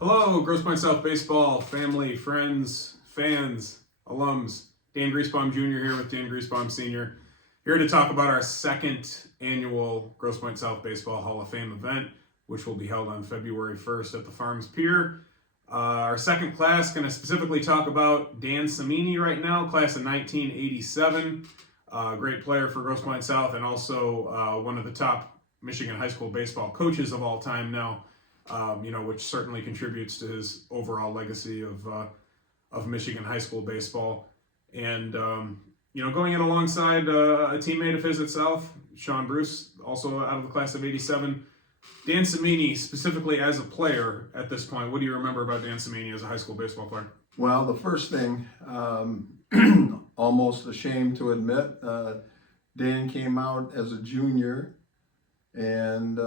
Hello, Grosse Pointe South Baseball, family, friends, fans, alums. Dan Griesbaum Jr. here with Dan Griesbaum Sr. Here to talk about our second annual Grosse Pointe South Baseball Hall of Fame event, which will be held on February 1st at the Farms Pier. Our second class going to specifically talk about Dan Cimini right now, class of 1987. Great player for Grosse Pointe South and also one of the top Michigan high school baseball coaches of all time now. Which certainly contributes to his overall legacy of Michigan high school baseball. And, going in alongside a teammate of his at South, Sean Bruce, also out of the class of 87. Dan Cimini, specifically as a player at this point, what do you remember about Dan Cimini as a high school baseball player? Well, the first thing, almost ashamed to admit, Dan came out as a junior. And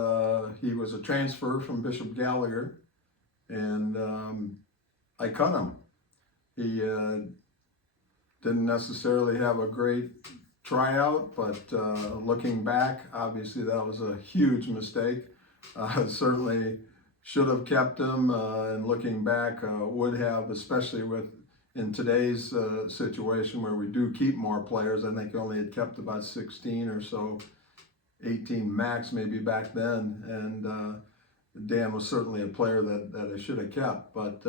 he was a transfer from Bishop Gallagher, and I cut him. He didn't necessarily have a great tryout, but looking back, obviously that was a huge mistake. Certainly should have kept him, and looking back, would have, especially in today's situation where we do keep more players. I think only had kept about 16 or so. 18 max maybe back then, and Dan was certainly a player that I should have kept, but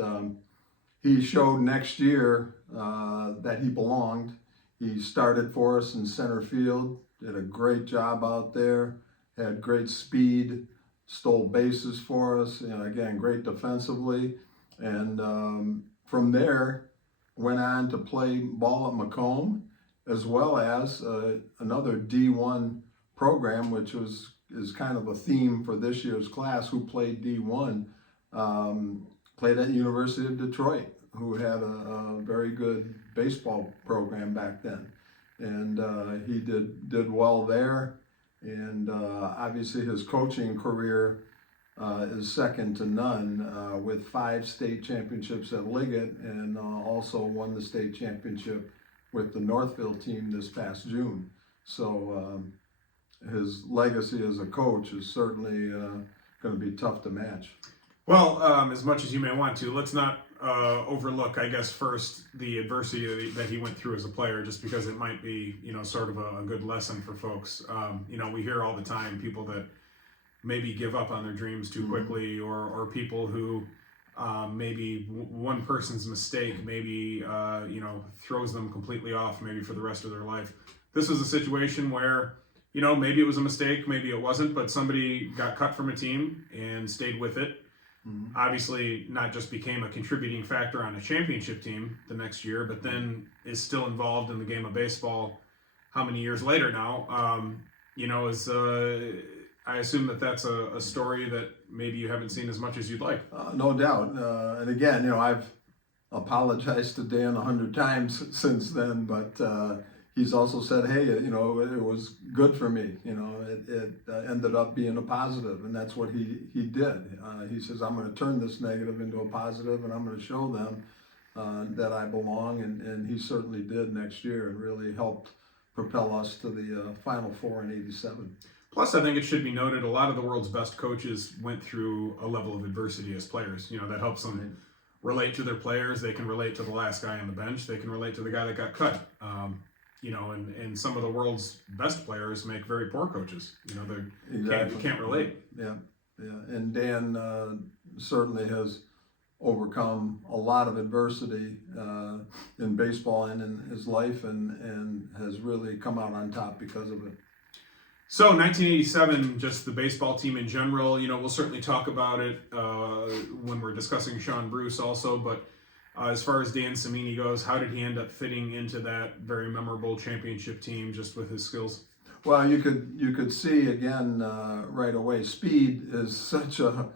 he showed next year that he belonged. He started for us in center field, did a great job out there, had great speed, stole bases for us, again, great defensively, and from there went on to play ball at Macomb, as well as another D1 program, which is kind of a theme for this year's class, who played D1, played at University of Detroit, who had a very good baseball program back then. And he did well there. And obviously his coaching career is second to none, with 5 state championships at Liggett, and also won the state championship with the Northville team this past June. So his legacy as a coach is certainly going to be tough to match. Well, as much as you may want to, let's not overlook, I guess, first the adversity that he went through as a player, just because it might be, sort of a good lesson for folks. We hear all the time people that maybe give up on their dreams too quickly, or people who maybe one person's mistake maybe throws them completely off, maybe for the rest of their life. This was a situation where maybe it was a mistake, maybe it wasn't, but somebody got cut from a team and stayed with it. Mm-hmm. Obviously, not just became a contributing factor on a championship team the next year, but then is still involved in the game of baseball how many years later now? I assume that's a story that maybe you haven't seen as much as you'd like. No doubt. And again, I've apologized to Dan 100 times since then, but he's also said, hey, it was good for me. It ended up being a positive, and that's what he did. He says, I'm going to turn this negative into a positive, and I'm going to show them that I belong, and he certainly did next year, and really helped propel us to the Final Four in '87. Plus, I think it should be noted, a lot of the world's best coaches went through a level of adversity as players. That helps them relate to their players. They can relate to the last guy on the bench. They can relate to the guy that got cut. And some of the world's best players make very poor coaches. They can't relate. Yeah. And Dan certainly has overcome a lot of adversity in baseball and in his life, and has really come out on top because of it. So 1987, just the baseball team in general, we'll certainly talk about it when we're discussing Sean Bruce also, but as far as Dan Cimini goes, how did he end up fitting into that very memorable championship team just with his skills? Well, you could see again right away, speed is such a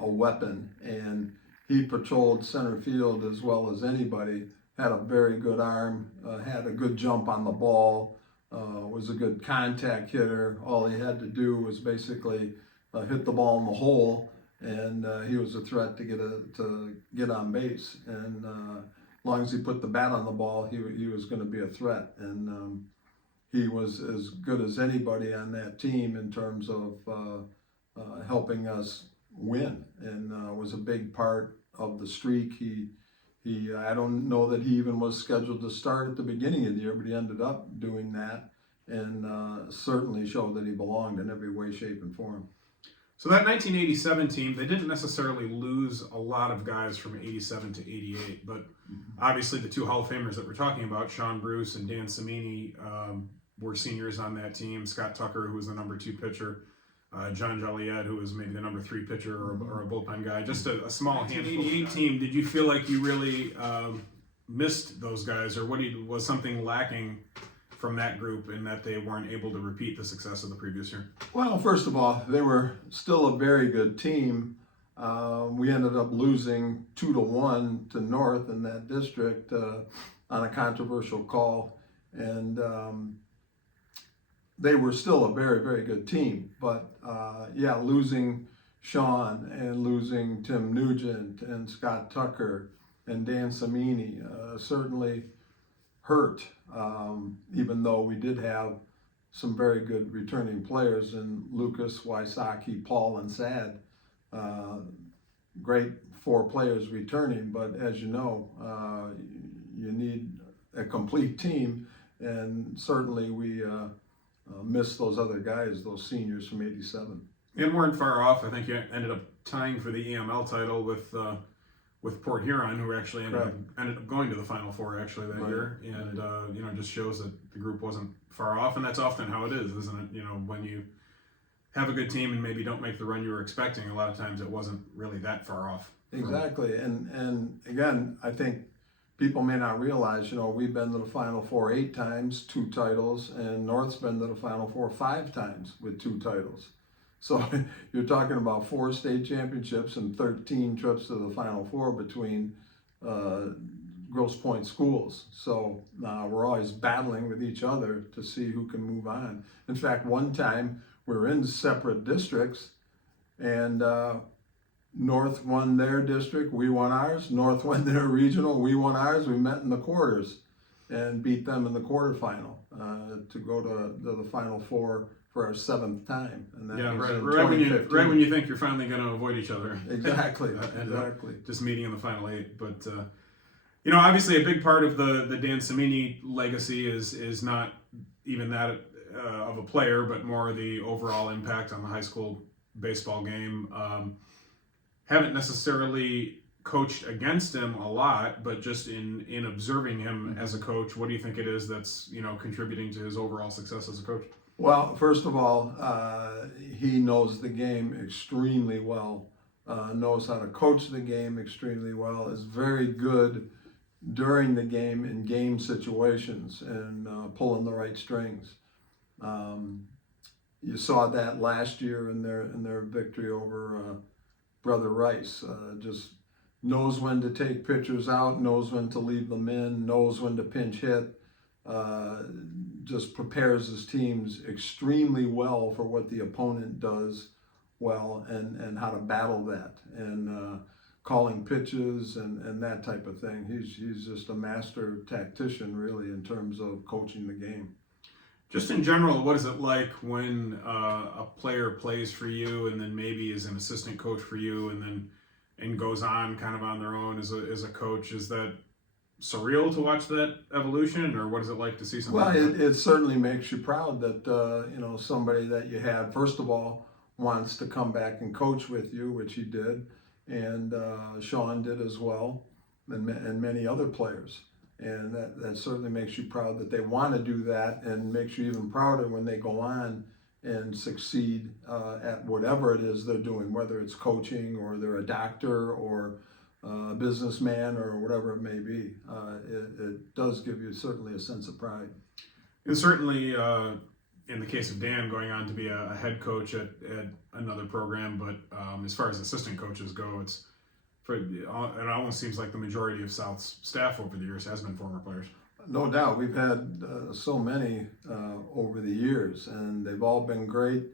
weapon, and he patrolled center field as well as anybody, had a very good arm, had a good jump on the ball, was a good contact hitter. All he had to do was basically hit the ball in the hole, and he was a threat to get on base. And as long as he put the bat on the ball, he was going to be a threat. And he was as good as anybody on that team in terms of helping us win, and was a big part of the streak. I don't know that he even was scheduled to start at the beginning of the year, but he ended up doing that, and certainly showed that he belonged in every way, shape, and form. So that 1987 team, they didn't necessarily lose a lot of guys from 87 to 88, but obviously the two Hall of Famers that we're talking about, Sean Bruce and Dan Cimini, were seniors on that team. Scott Tucker, who was the number 2 pitcher, John Joliet, who was maybe the number 3 pitcher or a bullpen guy. Just a small handful. 88 team, did you feel like you really missed those guys, or was something lacking from that group in that they weren't able to repeat the success of the previous year? Well, first of all, they were still a very good team. We ended up losing 2-1 to North in that district on a controversial call, and they were still a very, very good team. But yeah, losing Sean and losing Tim Nugent and Scott Tucker and Dan Cimini certainly hurt, even though we did have some very good returning players in Lucas, Wysocki, Paul, and Sad. Great 4 players returning, but as you know, you need a complete team, and certainly we missed those other guys, those seniors from 87. And weren't far off. I think you ended up tying for the EML title with Port Huron, who actually ended up going to the Final Four actually that year, and just shows that the group wasn't far off, and that's often how it is, isn't it? When you have a good team and maybe don't make the run you were expecting, a lot of times it wasn't really that far off. Exactly, and again, I think people may not realize, we've been to the Final Four 8 times, 2 titles, and North's been to the Final Four 5 times with 2 titles. So you're talking about 4 state championships and 13 trips to the Final Four between Grosse Pointe schools. So we're always battling with each other to see who can move on. In fact, one time we were in separate districts, and North won their district, we won ours. North won their regional, we won ours. We met in the quarters and beat them in the quarterfinal to go to the Final Four for our 7th time. And that was right when you think you're finally going to avoid each other. Exactly, exactly. Just meeting in the Final 8. But, obviously a big part of the Dan Cimini legacy is not even that of a player, but more the overall impact on the high school baseball game. Haven't necessarily coached against him a lot, but just in observing him as a coach, what do you think it is that's contributing to his overall success as a coach? Well, first of all, he knows the game extremely well, knows how to coach the game extremely well, is very good during the game in game situations and pulling the right strings. You saw that last year in their victory over Brother Rice. Just knows when to take pitchers out, knows when to leave them in, knows when to pinch hit. Just prepares his teams extremely well for what the opponent does well, and how to battle that, and calling pitches and that type of thing. He's just a master tactician, really, in terms of coaching the game. Just in general, what is it like when a player plays for you and then maybe is an assistant coach for you and goes on kind of on their own as a coach? Is that surreal to watch that evolution, or what is it like to see something? Well, it certainly makes you proud that somebody that you had, first of all, wants to come back and coach with you, which he did, and Sean did as well, and many other players. And that certainly makes you proud that they want to do that, and makes you even prouder when they go on and succeed at whatever it is they're doing, whether it's coaching or they're a doctor or a businessman or whatever it may be. It does give you certainly a sense of pride. And certainly in the case of Dan, going on to be a head coach at another program, but as far as assistant coaches go, it almost seems like the majority of South's staff over the years has been former players. No doubt. We've had so many over the years, and they've all been great.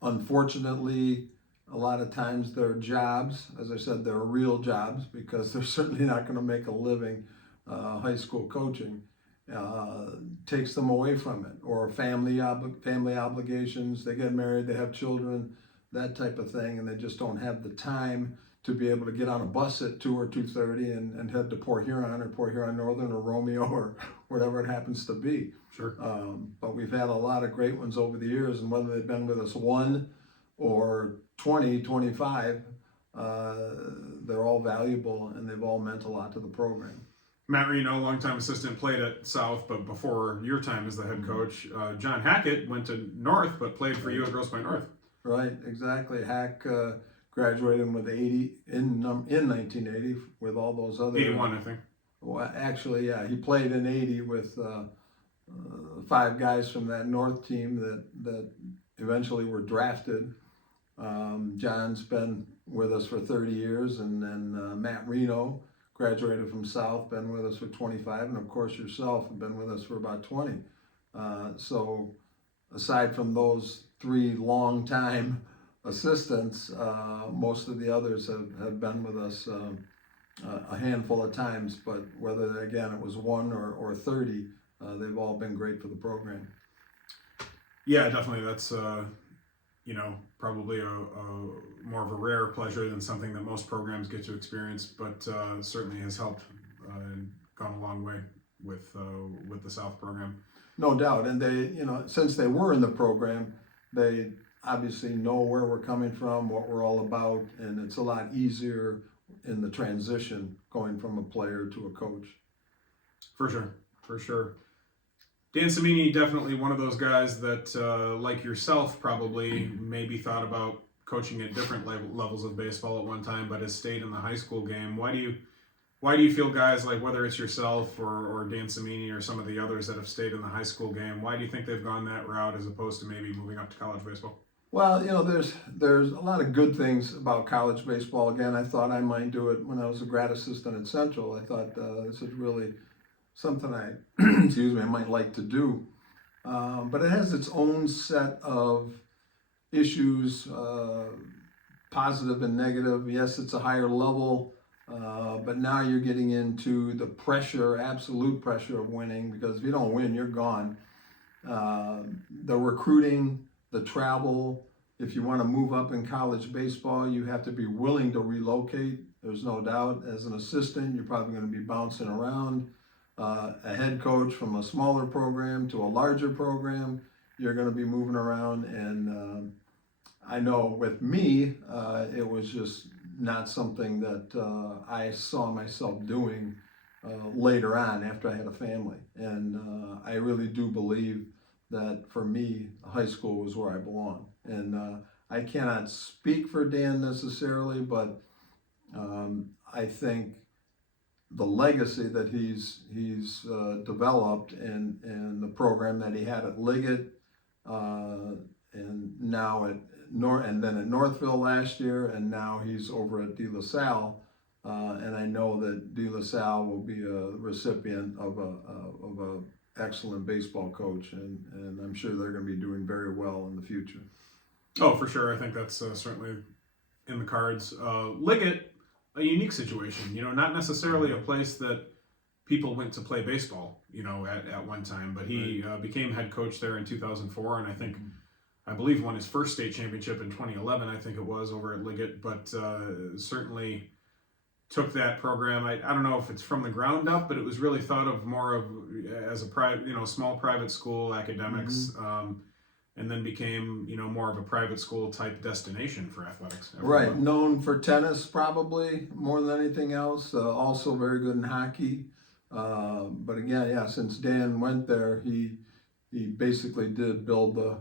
Unfortunately, a lot of times their jobs, as I said, they're real jobs, because they're certainly not going to make a living high school coaching, takes them away from it, or family obligations. They get married, they have children, that type of thing, and they just don't have the time to be able to get on a bus at 2 or 2:30 and head to Port Huron or Port Huron Northern or Romeo or whatever it happens to be. Sure. But we've had a lot of great ones over the years, and whether they've been with us 1 or 20, 25, they're all valuable and they've all meant a lot to the program. Matt Reno, longtime assistant, played at South, but before your time as the head coach. John Hackett went to North, but played for you at Grosse Pointe North. Right, exactly. Hack graduated with 80 in 1980 with all those other. 81, I think. Well, actually, yeah, he played in 80 with 5 guys from that North team that eventually were drafted. John's been with us for 30 years, and then Matt Reno graduated from South, been with us for 25, and of course yourself have been with us for about 20. So aside from those 3 long-time assistants, most of the others have been with us a handful of times, but whether, again, it was 1 or 30, they've all been great for the program. Yeah, definitely. That's, probably a more of a rare pleasure than something that most programs get to experience, but certainly has helped and gone a long way with the South program. No doubt, and they, since they were in the program, they obviously know where we're coming from, what we're all about, and it's a lot easier in the transition going from a player to a coach. For sure. Dan Cimini, definitely one of those guys that, like yourself, probably maybe thought about coaching at different levels of baseball at one time, but has stayed in the high school game. Why do you feel guys like, whether it's yourself or Dan Cimini or some of the others that have stayed in the high school game, why do you think they've gone that route as opposed to maybe moving up to college baseball? Well, there's a lot of good things about college baseball. Again, I thought I might do it when I was a grad assistant at Central. I thought this is really something I might like to do. But it has its own set of issues, positive and negative. Yes, it's a higher level, but now you're getting into the pressure, absolute pressure of winning, because if you don't win, you're gone. The recruiting, the travel, if you want to move up in college baseball, you have to be willing to relocate. There's no doubt. As an assistant, you're probably going to be bouncing around. A head coach from a smaller program to a larger program, you're going to be moving around. And I know with me, it was just not something that I saw myself doing later on after I had a family. And I really do believe that for me, high school was where I belong. And I cannot speak for Dan necessarily, but I think the legacy that he's developed and the program that he had at Liggett and now at and then at Northville last year, and now he's over at De La Salle, and I know that De La Salle will be a recipient of a excellent baseball coach, and I'm sure they're going to be doing very well in the future. Oh, for sure. I think that's certainly in the cards. Liggett, a unique situation, not necessarily a place that people went to play baseball, at one time, but he became head coach there in 2004, and I believe won his first state championship in 2011, I think it was, over at Liggett, but certainly took that program. I don't know if it's from the ground up, but it was really thought of more of as a private, small private school, academics, and then became, more of a private school type destination for athletics. Right, known for tennis probably more than anything else. Also very good in hockey. But again, yeah, since Dan went there, he basically did build the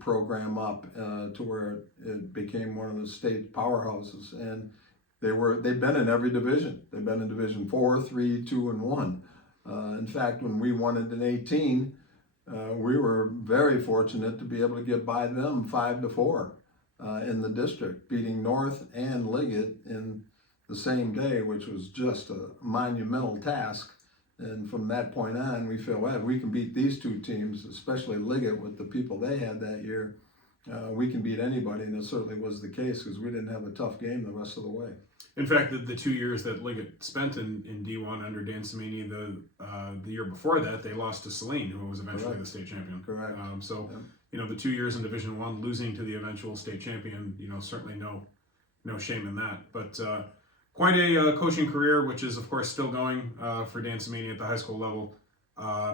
program up to where it became one of the state powerhouses. And they've been in every division. They've been in Division 4, 3, 2, and 1. In fact, when we won it in 18, we were very fortunate to be able to get by them 5-4 in the district, beating North and Liggett in the same day, which was just a monumental task. And from that point on, we feel, well, we can beat these 2 teams, especially Liggett with the people they had that year. We can beat anybody, and it certainly was the case because we didn't have a tough game the rest of the way. In fact, the 2 years that Liggett spent in D1 under Dan Cimini, the year before that, they lost to Saline, who was eventually the state champion. Correct. the 2 years in Division I, losing to the eventual state champion, certainly no shame in that. But quite a coaching career, which is of course still going for Dan Cimini at the high school level.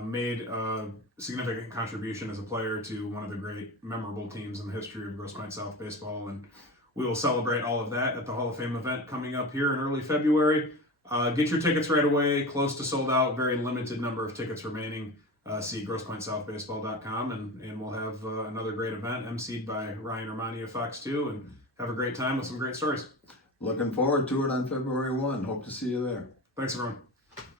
Made a significant contribution as a player to one of the great memorable teams in the history of Grosse Pointe South baseball, and we will celebrate all of that at the Hall of Fame event coming up here in early February. Get your tickets right away, close to sold out, very limited number of tickets remaining. See GrossePointeSouthBaseball.com, and we'll have another great event emceed by Ryan Armani of Fox 2, and have a great time with some great stories. Looking forward to it on February 1. Hope to see you there. Thanks, everyone.